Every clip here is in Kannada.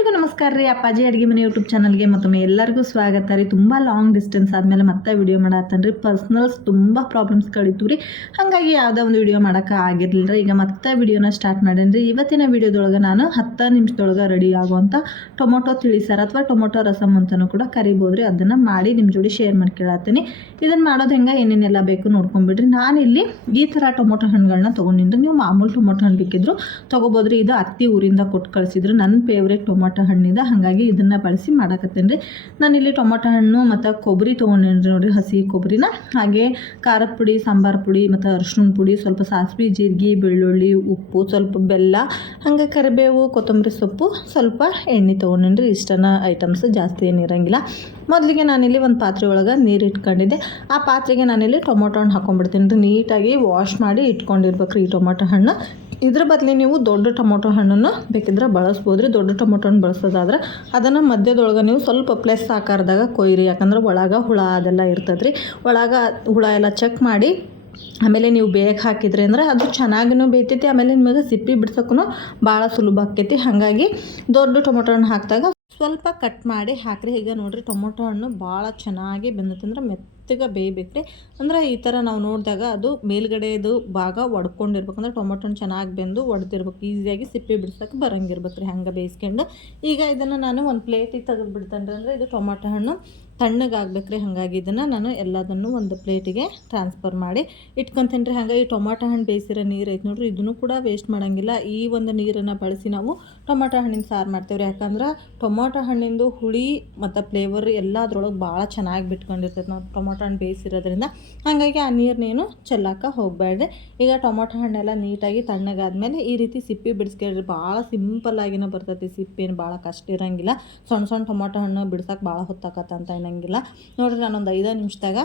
ಎಲ್ಲರಿಗೂ ನಮಸ್ಕಾರ ರೀ. ಅಪ್ಪಾಜಿ ಅಡುಗೆ ಮನೆ ಯೂಟ್ಯೂಬ್ ಚಾನಲ್ಗೆ ಮತ್ತೊಮ್ಮೆ ಎಲ್ಲರಿಗೂ ಸ್ವಾಗತ ರೀ. ತುಂಬ ಲಾಂಗ್ ಡಿಸ್ಟೆನ್ಸ್ ಆದಮೇಲೆ ಮತ್ತೆ ವಿಡಿಯೋ ಮಾಡತ್ತೇನೆ ರೀ. ಪರ್ಸ್ನಲ್ಸ್ ತುಂಬ ಪ್ರಾಬ್ಲಮ್ಸ್ಗಳಿತ್ತು ರೀ, ಹಾಗಾಗಿ ಯಾವುದೋ ಒಂದು ವಿಡಿಯೋ ಮಾಡೋಕ್ಕೆ ಆಗಿರಲಿಲ್ಲ. ಈಗ ಮತ್ತೆ ವಿಡಿಯೋನ ಸ್ಟಾರ್ಟ್ ಮಾಡೇನಿ ರೀ. ಇವತ್ತಿನ ವಿಡಿಯೋದೊಳಗೆ ನಾನು 10 ನಿಮಿಷದೊಳಗೆ ರೆಡಿ ಆಗುವಂಥ ಟೊಮೊಟೊ ತಿಳಿಸಾರು ಅಥವಾ ಟೊಮೊಟೊ ರಸಮ್ ಅಂತಲೂ ಕೂಡ ಕರಿಬೋದು ರೀ. ಅದನ್ನು ಮಾಡಿ ನಿಮ್ಮ ಜೋಡಿ ಶೇರ್ ಮಾಡ್ಕೊಳತ್ತೀನಿ. ಇದನ್ನು ಮಾಡೋದು ಹೆಂಗೆ, ಏನೇನೆಲ್ಲ ಬೇಕು ನೋಡ್ಕೊಂಬಿಡ್ರಿ. ನಾನಿಲ್ಲಿ ಈ ಥರ ಟೊಮೊಟೊ ಹಣ್ಣುಗಳನ್ನ ತೊಗೊಂಡಿನಿ. ನೀವು ಮಾಮೂಲು ಟೊಮೊಟೊ ಹಣ್ಣು ಬೇಕಿದ್ರು ತೊಗೋಬೋದು ರೀ. ಇದು ಅತ್ತಿ ಊರಿಂದ ಕೊಟ್ಟು ಕಳಿಸಿದ್ರು. ನನ್ನ ಫೇವ್ರೇಟ್ ಟೊಮೊಟೊ ಹಣ್ಣಿದೆ, ಹಾಗಾಗಿ ಇದನ್ನು ಬಳಸಿ ಮಾಡಕತ್ತೇನೆ ರೀ. ನಾನಿಲ್ಲಿ ಟೊಮೊಟೊ ಹಣ್ಣು ಮತ್ತು ಕೊಬ್ಬರಿ ತೊಗೊಂಡೇನಿ ರೀ. ನೋಡಿರಿ, ಹಸಿ ಕೊಬ್ಬರಿನ, ಹಾಗೆ ಖಾರದ ಪುಡಿ, ಸಾಂಬಾರು ಪುಡಿ ಮತ್ತು ಅರಿಶಿನ ಪುಡಿ, ಸ್ವಲ್ಪ ಸಾಸಿವೆ, ಜೀರಿಗೆ, ಬೆಳ್ಳುಳ್ಳಿ, ಉಪ್ಪು, ಸ್ವಲ್ಪ ಬೆಲ್ಲ, ಹಾಗೆ ಕರಿಬೇವು, ಕೊತ್ತಂಬರಿ ಸೊಪ್ಪು, ಸ್ವಲ್ಪ ಎಣ್ಣೆ ತೊಗೊಂಡೇನಿ ರೀ. ಇಷ್ಟನ ಐಟಮ್ಸ್, ಜಾಸ್ತಿ ಏನಿರೋಂಗಿಲ್ಲ. ಮೊದಲಿಗೆ ನಾನಿಲ್ಲಿ ಒಂದು ಪಾತ್ರೆ ಒಳಗೆ ನೀರು ಇಟ್ಕೊಂಡಿದ್ದೆ. ಆ ಪಾತ್ರೆಗೆ ನಾನಿಲ್ಲಿ ಟೊಮೊಟೊ ಹಣ್ಣು ಹಾಕೊಂಡ್ಬಿಡ್ತೀನಿ ರೀ. ನೀಟಾಗಿ ವಾಶ್ ಮಾಡಿ ಇಟ್ಕೊಂಡಿರ್ಬೇಕು ರೀ ಈ ಟೊಮೊಟೊ ಹಣ್ಣು. ಇದ್ರ ಬದಲಿ ನೀವು ದೊಡ್ಡ ಟೊಮೊಟೊ ಹಣ್ಣನ್ನು ಬೇಕಿದ್ರೆ ಬಳಸ್ಬೋದು ರೀ. ದೊಡ್ಡ ಟೊಮೊಟೊ ಹಣ್ಣು ಬಳಸೋದಾದ್ರೆ ಅದನ್ನು ಮಧ್ಯದೊಳಗೆ ನೀವು ಸ್ವಲ್ಪ ಪ್ಲಸ್ ಆಕಾರದಾಗ ಕೊಯ್ಯಿರಿ. ಯಾಕಂದ್ರೆ ಒಳಗೆ ಹುಳ ಅದೆಲ್ಲ ಇರ್ತದೆ ರೀ. ಒಳಗೆ ಹುಳ ಎಲ್ಲ ಚೆಕ್ ಮಾಡಿ ಆಮೇಲೆ ನೀವು ಬೇಯಕ್ಕೆ ಹಾಕಿದ್ರಿ ಅಂದರೆ ಅದು ಚೆನ್ನಾಗೂ ಬೇಯ್ತೈತಿ. ಆಮೇಲೆ ನಿಮಗೆ ಸಿಪ್ಪಿ ಬಿಡ್ಸೋಕ್ಕೂ ಭಾಳ ಸುಲಭ ಆಕೈತಿ. ಹಾಗಾಗಿ ದೊಡ್ಡ ಟೊಮೊಟೊ ಹಣ್ಣು ಹಾಕಿದಾಗ ಸ್ವಲ್ಪ ಕಟ್ ಮಾಡಿ ಹಾಕಿರಿ. ಈಗ ನೋಡಿರಿ, ಟೊಮೊಟೊ ಹಣ್ಣು ಭಾಳ ಚೆನ್ನಾಗಿ ಬೆಂದತ್ತಂದ್ರೆ ಮೆತ್ತಗೆ ಬೇಯಬೇಕ್ರಿ. ಅಂದರೆ ಈ ಥರ ನಾವು ನೋಡಿದಾಗ ಅದು ಮೇಲ್ಗಡೆದು ಭಾಗ ಒಡ್ಕೊಂಡಿರ್ಬೇಕಂದ್ರೆ ಟೊಮೊಟೊ ಹಣ್ಣು ಚೆನ್ನಾಗಿ ಬೆಂದು ಒಡೆದಿರ್ಬೇಕು. ಈಸಿಯಾಗಿ ಸಿಪ್ಪೆ ಬಿಡ್ಸೋಕೆ ಬರೋಂಗಿರ್ಬೇಕು ರೀ. ಹಂಗೆ ಬೇಯಿಸ್ಕೊಂಡು ಈಗ ಇದನ್ನು ನಾನು ಒಂದು ಪ್ಲೇಟಿಗೆ ತೆಗೆದು ಬಿಡ್ತೇನೆ ರೀ. ಅಂದರೆ ಇದು ಟೊಮೊಟೊ ಹಣ್ಣು ತಣ್ಣಗಾಗ್ಬೇಕು ರೀ. ಹಾಗಾಗಿ ಇದನ್ನು ನಾನು ಎಲ್ಲದನ್ನು ಒಂದು ಪ್ಲೇಟಿಗೆ ಟ್ರಾನ್ಸ್ಫರ್ ಮಾಡಿ ಇಟ್ಕೊತೀನಿ ರೀ. ಹಾಗಾಗಿ ಟೊಮೊಟೊ ಹಣ್ಣು ಬೇಯಿಸಿರೋ ನೀರು ಐತೆ ನೋಡಿರಿ, ಇದನ್ನು ಕೂಡ ವೇಸ್ಟ್ ಮಾಡೋಂಗಿಲ್ಲ. ಈ ಒಂದು ನೀರನ್ನು ಬಳಸಿ ನಾವು ಟೊಮೊಟೊ ಹಣ್ಣಿನ ಸಾರು ಮಾಡ್ತೇವೆ ರೀ. ಯಾಕಂದ್ರೆ ಟೊಮೊಟೊ ಹಣ್ಣಿಂದು ಹುಳಿ ಮತ್ತು ಫ್ಲೇವರ್ ಎಲ್ಲ ಅದ್ರೊಳಗೆ ಭಾಳ ಚೆನ್ನಾಗಿ ಬಿಟ್ಕೊಂಡಿರ್ತೈತೆ ನಾವು ಟೊಮೊಟೊ ಹಣ್ಣು ಬೇಯಿಸಿರೋದ್ರಿಂದ. ಹಾಗಾಗಿ ಆ ನೀರನ್ನೇನು ಚೆಲ್ಲಕ್ಕೆ ಹೋಗಬೇಡ್ರಿ. ಈಗ ಟೊಮೊಟೊ ಹಣ್ಣೆಲ್ಲ ನೀಟಾಗಿ ತಣ್ಣಗಾದ್ಮೇಲೆ ಈ ರೀತಿ ಸಿಪ್ಪಿ ಬಿಡಿಸ್ಕೊಳ್ರಿ. ಭಾಳ ಸಿಂಪಲ್ಲಾಗಿನ ಬರ್ತೈತಿ, ಸಿಪ್ಪೇನು ಭಾಳ ಕಷ್ಟ ಇರೋಂಗಿಲ್ಲ. ಸಣ್ಣ ಟೊಮೊಟೊ ಹಣ್ಣು ಬಿಡ್ಸೋಕೆ ಭಾಳ ಹೊತ್ತಾಕತ್ತಂತ ಏನಂಗಿಲ್ಲ. ನೋಡಿರಿ, ನಾನೊಂದು 5 ನಿಮಿಷದಾಗ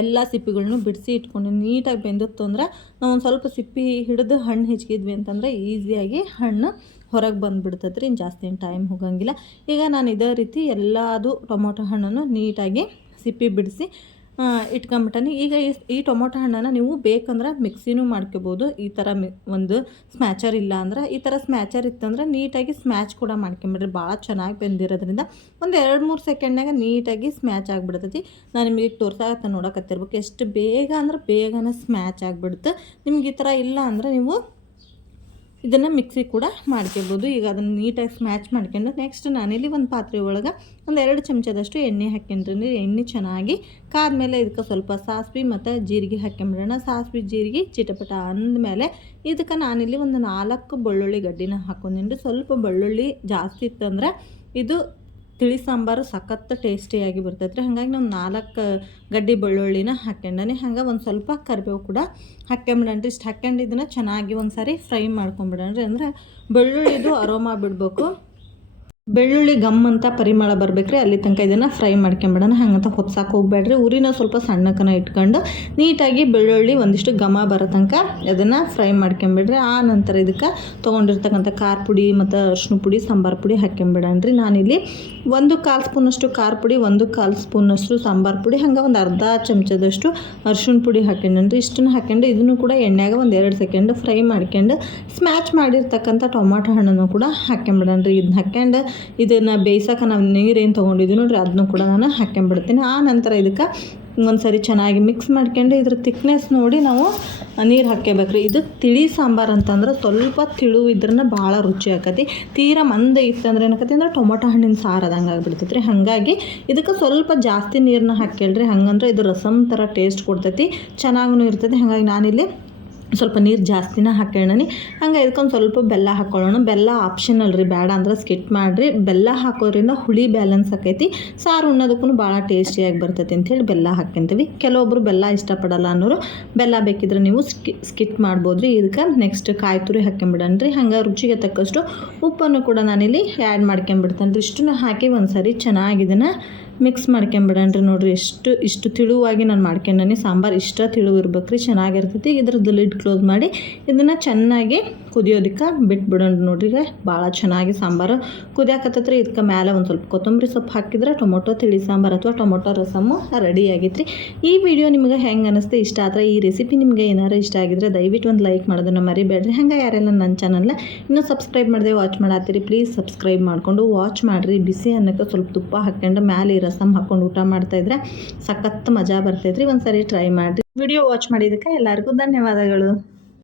ಎಲ್ಲ ಸಿಪ್ಪಿಗಳ್ನು ಬಿಡಿಸಿ ಇಟ್ಕೊಂಡು ನೀಟಾಗಿ ಬೆಂದಿತ್ತು ಅಂದ್ರೆ ನಾವು ಒಂದು ಸ್ವಲ್ಪ ಸಿಪ್ಪಿ ಹಿಡಿದು ಹಣ್ಣು ಹೆಚ್ಚಿದ್ವಿ ಅಂತಂದರೆ ಈಸಿಯಾಗಿ ಹಣ್ಣು ಹೊರಗೆ ಬಂದುಬಿಡ್ತೈತೆ ರೀ. ಜಾಸ್ತಿ ಏನು ಟೈಮ್ ಹೋಗೋಂಗಿಲ್ಲ. ಈಗ ನಾನು ಇದೇ ರೀತಿ ಎಲ್ಲದು ಟೊಮೊಟೊ ಹಣ್ಣನ್ನು ನೀಟಾಗಿ ಸಿಪ್ಪಿ ಬಿಡಿಸಿ ಇಟ್ಕೊಂಬಿಟ್ಟಾನೆ. ಈಗ ಈ ಟೊಮೊಟೊ ಹಣ್ಣನ್ನು ನೀವು ಬೇಕಂದ್ರೆ ಮಿಕ್ಸಿನೂ ಮಾಡ್ಕೋಬೋದು. ಈ ಥರ ಒಂದು ಸ್ಮ್ಯಾಚರ್ ಇಲ್ಲ ಅಂದ್ರೆ, ಈ ಥರ ಸ್ಮ್ಯಾಚರ್ ಇತ್ತಂದ್ರೆ ನೀಟಾಗಿ ಸ್ಮ್ಯಾಚ್ ಕೂಡ ಮಾಡ್ಕೊಂಬಿಡ್ರಿ. ಭಾಳ ಚೆನ್ನಾಗಿ ಬೆಂದಿರೋದ್ರಿಂದ ಒಂದು 2-3 ಸೆಕೆಂಡ್ನಾಗ ನೀಟಾಗಿ ಸ್ಮ್ಯಾಚ್ ಆಗಿಬಿಡ್ತೈತಿ. ನಾನು ನಿಮಗೆ ತೋರ್ಸಾಕತ್ತ ನೋಡಕತ್ತಿರ್ಬೇಕು ಎಷ್ಟು ಬೇಗ ಅಂದ್ರೆ ಬೇಗನೆ ಸ್ಮ್ಯಾಚ್ ಆಗಿಬಿಡುತ್ತೆ. ನಿಮ್ಗೆ ಈ ಥರ ಇಲ್ಲ ಅಂದರೆ ನೀವು ಇದನ್ನು ಮಿಕ್ಸಿ ಕೂಡ ಮಾಡ್ಕೋಬೋದು. ಈಗ ಅದನ್ನು ನೀಟಾಗಿ ಸ್ಮ್ಯಾಚ್ ಮಾಡ್ಕೊಂಡು ನೆಕ್ಸ್ಟ್ ನಾನಿಲ್ಲಿ ಒಂದು ಪಾತ್ರೆ ಒಳಗೆ ಒಂದು 2 ಚಮಚದಷ್ಟು ಎಣ್ಣೆ ಹಾಕ್ಕೊಂಡ್ರಿ. ಎಣ್ಣೆ ಚೆನ್ನಾಗಿ ಕಾದ್ಮೇಲೆ ಇದಕ್ಕೆ ಸ್ವಲ್ಪ ಸಾಸಿವೆ ಮತ್ತು ಜೀರಿಗೆ ಹಾಕ್ಕೊಂಬಿಡೋಣ. ಸಾಸಿವೆ ಜೀರಿಗೆ ಚಿಟಪಟ ಅಂದಮೇಲೆ ಇದಕ್ಕೆ ನಾನಿಲ್ಲಿ ಒಂದು 4 ಬೆಳ್ಳುಳ್ಳಿ ಗಡ್ಡಿನ ಹಾಕ್ಕೊಂಡಿನಿ. ಸ್ವಲ್ಪ ಬೆಳ್ಳುಳ್ಳಿ ಜಾಸ್ತಿ ಇತ್ತಂದ್ರೆ ಇದು ತಿಳಿ ಸಾಂಬಾರು ಸಖತ್ತು ಟೇಸ್ಟಿಯಾಗಿ ಬರ್ತೈತೆ ರೀ. ಹಾಗಾಗಿ ನಾವು 4 ಗಡ್ಡಿ ಬೆಳ್ಳುಳ್ಳಿನ ಹಾಕ್ಕೊಂಡಾನೆ. ಹಂಗೆ ಒಂದು ಸ್ವಲ್ಪ ಕರಿಬೇವು ಕೂಡ ಹಾಕ್ಕೊಂಬಿಡಣ್ರಿ. ಇಷ್ಟು ಹಾಕ್ಕೊಂಡು ಇದನ್ನು ಚೆನ್ನಾಗಿ ಒಂದು ಸಾರಿ ಫ್ರೈ ಮಾಡ್ಕೊಂಬಿಡಣ್ರಿ. ಅಂದರೆ ಬೆಳ್ಳುಳ್ಳಿದು ಅರೋಮಾ ಬಿಡಬೇಕು, ಬೆಳ್ಳುಳ್ಳಿ ಗಮ್ ಅಂತ ಪರಿಮಳ ಬರಬೇಕು ರೀ. ಅಲ್ಲಿ ತನಕ ಇದನ್ನು ಫ್ರೈ ಮಾಡ್ಕೊಂಬಿಡೋಣ. ಹಂಗಂತ ಹೊತ್ಸಾಕೆ ಹೋಗ್ಬೇಡ್ರಿ. ಉರಿನ ಸ್ವಲ್ಪ ಸಣ್ಣಕನ ಇಟ್ಕೊಂಡು ನೀಟಾಗಿ ಬೆಳ್ಳುಳ್ಳಿ ಒಂದಿಷ್ಟು ಘಮ ಬರೋ ತನಕ ಅದನ್ನು ಫ್ರೈ ಮಾಡ್ಕೊಂಬಿಡ್ರಿ. ಆ ನಂತರ ಇದಕ್ಕೆ ತೊಗೊಂಡಿರ್ತಕ್ಕಂಥ ಖಾರ ಪುಡಿ ಮತ್ತು ಅರಿಶಿನ ಪುಡಿ, ಸಾಂಬಾರು ಪುಡಿ ಹಾಕ್ಕೊಂಬಿಡಣ್ರಿ. ನಾನಿಲ್ಲಿ 1/4 ಸ್ಪೂನಷ್ಟು ಖಾರ ಪುಡಿ, 1/4 ಸ್ಪೂನಷ್ಟು ಸಾಂಬಾರು ಪುಡಿ, ಹಂಗೆ ಒಂದು ಅರ್ಧ ಚಮಚದಷ್ಟು ಅರಿಶಿನ ಪುಡಿ ಹಾಕ್ಕೊಂಡ್ರಿ. ಇಷ್ಟನ್ನು ಹಾಕ್ಕೊಂಡು ಇದನ್ನು ಕೂಡ ಎಣ್ಣೆಗೆ ಒಂದು 2 ಸೆಕೆಂಡ್ ಫ್ರೈ ಮಾಡ್ಕೊಂಡು ಸ್ಮ್ಯಾಚ್ ಮಾಡಿರ್ತಕ್ಕಂಥ ಟೊಮೊಟೊ ಹಣ್ಣನ್ನು ಕೂಡ ಹಾಕ್ಕೊಂಬಿಡಣ್ರಿ. ಇದನ್ನ ಹಾಕ್ಕೊಂಡು ಇದನ್ನು ಬೇಯಿಸೋಕೆ ನಾವು ನೀರೇನು ತೊಗೊಂಡಿದ್ದೀವಿ ನೋಡಿರಿ, ಅದನ್ನು ಕೂಡ ನಾನು ಹಾಕ್ಕೊಂಬಿಡ್ತೀನಿ. ಆ ನಂತರ ಇದಕ್ಕೆ ಒಂದು ಸರಿ ಚೆನ್ನಾಗಿ ಮಿಕ್ಸ್ ಮಾಡ್ಕೊಂಡು ಇದ್ರ ತಿಕ್ನೆಸ್ ನೋಡಿ ನಾವು ನೀರು ಹಾಕ್ಕೋಬೇಕ್ರಿ. ಇದು ತಿಳಿ ಸಾಂಬಾರು ಅಂತಂದ್ರೆ ಸ್ವಲ್ಪ ತಿಳು ಇದ್ರನ್ನ ಭಾಳ ರುಚಿ ಆಕತಿ. ತೀರಾ ಮಂದ ಇತ್ತಂದ್ರೆ ಏನಾಕತಿ ಅಂದ್ರೆ ಟೊಮೊಟೊ ಹಣ್ಣಿನ ಸಾರು ಅದಂಗೆ ಆಗಿಬಿಡ್ತೈತೆ ರೀ. ಹಾಗಾಗಿ ಇದಕ್ಕೆ ಸ್ವಲ್ಪ ಜಾಸ್ತಿ ನೀರನ್ನ ಹಾಕ್ಕೊಳ್ರಿ. ಹಂಗಂದ್ರೆ ಇದು ರಸಮ್ ಥರ ಟೇಸ್ಟ್ ಕೊಡ್ತೈತಿ, ಚೆನ್ನಾಗೂ ಇರ್ತೈತಿ. ಹಾಗಾಗಿ ನಾನಿಲ್ಲಿ ಸ್ವಲ್ಪ ನೀರು ಜಾಸ್ತಿನ ಹಾಕ್ಕೊಳ್ಳೋಣ. ಹಂಗೆ ಇದಕ್ಕೊಂದು ಸ್ವಲ್ಪ ಬೆಲ್ಲ ಹಾಕ್ಕೊಳ್ಳೋಣ. ಬೆಲ್ಲ ಆಪ್ಷನಲ್ ರೀ, ಬೇಡ ಅಂದ್ರೆ ಸ್ಕಿಟ್ ಮಾಡಿರಿ. ಬೆಲ್ಲ ಹಾಕೋದ್ರಿಂದ ಹುಳಿ ಬ್ಯಾಲೆನ್ಸ್ ಆಕೈತಿ, ಸಾರು ಉಣ್ಣೋದಕ್ಕೂ ಭಾಳ ಟೇಸ್ಟಿಯಾಗಿ ಬರ್ತೈತಿ ಅಂಥೇಳಿ ಬೆಲ್ಲ ಹಾಕ್ಕೊಂತೀವಿ. ಕೆಲವೊಬ್ಬರು ಬೆಲ್ಲ ಇಷ್ಟಪಡಲ್ಲ ಅನ್ನೋರು ಬೆಲ್ಲ ಬೇಕಿದ್ರೆ ನೀವು ಸ್ಕಿಟ್ ಮಾಡ್ಬೋದು ರೀ. ಇದಕ್ಕೆ ನೆಕ್ಸ್ಟ್ ಕಾಯಿ ತುರಿ ಹಾಕ್ಕೊಂಬಿಡಣ್ರಿ. ಹಂಗೆ ರುಚಿಗೆ ತಕ್ಕಷ್ಟು ಉಪ್ಪನ್ನು ಕೂಡ ನಾನಿಲ್ಲಿ ಆ್ಯಡ್ ಮಾಡ್ಕೊಂಬಿಡ್ತೇನೆ ರೀ. ಇಷ್ಟನ್ನು ಹಾಕಿ ಒಂದು ಸರಿ ಚೆನ್ನಾಗಿ ಇದನ್ನು ಮಿಕ್ಸ್ ಮಾಡ್ಕೊಂಬಿಡಣ್ರಿ. ನೋಡಿರಿ ಇಷ್ಟು ತಿಳುವಾಗಿ ನಾನು ಮಾಡ್ಕೊಂಡನಿ. ಸಾಂಬಾರು ಇಷ್ಟ ತಿಳುವು ಇರ್ಬೇಕು ರೀ, ಚೆನ್ನಾಗಿರ್ತೈತಿ. ಇದ್ರದ್ದು ಲಿಡ್ ಕ್ಲೋಸ್ ಮಾಡಿ ಇದನ್ನು ಚೆನ್ನಾಗಿ ಕುದಿಯೋದಕ್ಕೆ ಬಿಟ್ಬಿಡೋಣ. ನೋಡ್ರಿ ಈಗ ಭಾಳ ಚೆನ್ನಾಗಿ ಸಾಂಬಾರು ಕುದಿಯಾಕತ್ತೈತ್ರಿ. ಇದಕ್ಕೆ ಮೇಲೆ ಒಂದು ಸ್ವಲ್ಪ ಕೊತ್ತಂಬರಿ ಸೊಪ್ಪು ಹಾಕಿದ್ರೆ ಟೊಮೊಟೊ ತಿಳಿ ಸಾಂಬಾರು ಅಥವಾ ಟೊಮೊಟೊ ರಸಮ್ಮು ರೆಡಿ ಆಗೈತ್ರಿ. ಈ ವಿಡಿಯೋ ನಿಮಗೆ ಹೆಂಗೆ ಅನ್ನಿಸ್ತು, ಇಷ್ಟ ಆದರೆ ಈ ರೆಸಿಪಿ ನಿಮಗೆ ಏನಾರು ಇಷ್ಟ ಆಗಿದ್ರೆ ದಯವಿಟ್ಟು ಒಂದು ಲೈಕ್ ಮಾಡೋದನ್ನು ಮರಿಬೇಡ್ರಿ. ಹಂಗೆ ಯಾರೆಲ್ಲ ನನ್ನ ಚಾನಲ್ನ ಇನ್ನೂ ಸಬ್ಸ್ಕ್ರೈಬ್ ಮಾಡದೆ ವಾಚ್ ಮಾಡತ್ತೀರಿ ಪ್ಲೀಸ್ ಸಬ್ಸ್ಕ್ರೈಬ್ ಮಾಡಿಕೊಂಡು ವಾಚ್ ಮಾಡಿರಿ. ಬಿಸಿ ಅನ್ನಕ್ಕೆ ಸ್ವಲ್ಪ ತುಪ್ಪ ಹಾಕ್ಕೊಂಡು ಮೇಲೆ ರಸಮ್ ಹಾಕ್ಕೊಂಡು ಊಟ ಮಾಡ್ತಾಯಿದ್ರೆ ಸಖತ್ ಮಜಾ ಬರ್ತೈತ್ರಿ. ಒಂದು ಸರಿ ಟ್ರೈ ಮಾಡಿರಿ. ವಿಡಿಯೋ ವಾಚ್ ಮಾಡಿದ್ದಕ್ಕೆ ಎಲ್ಲರಿಗೂ ಧನ್ಯವಾದಗಳು.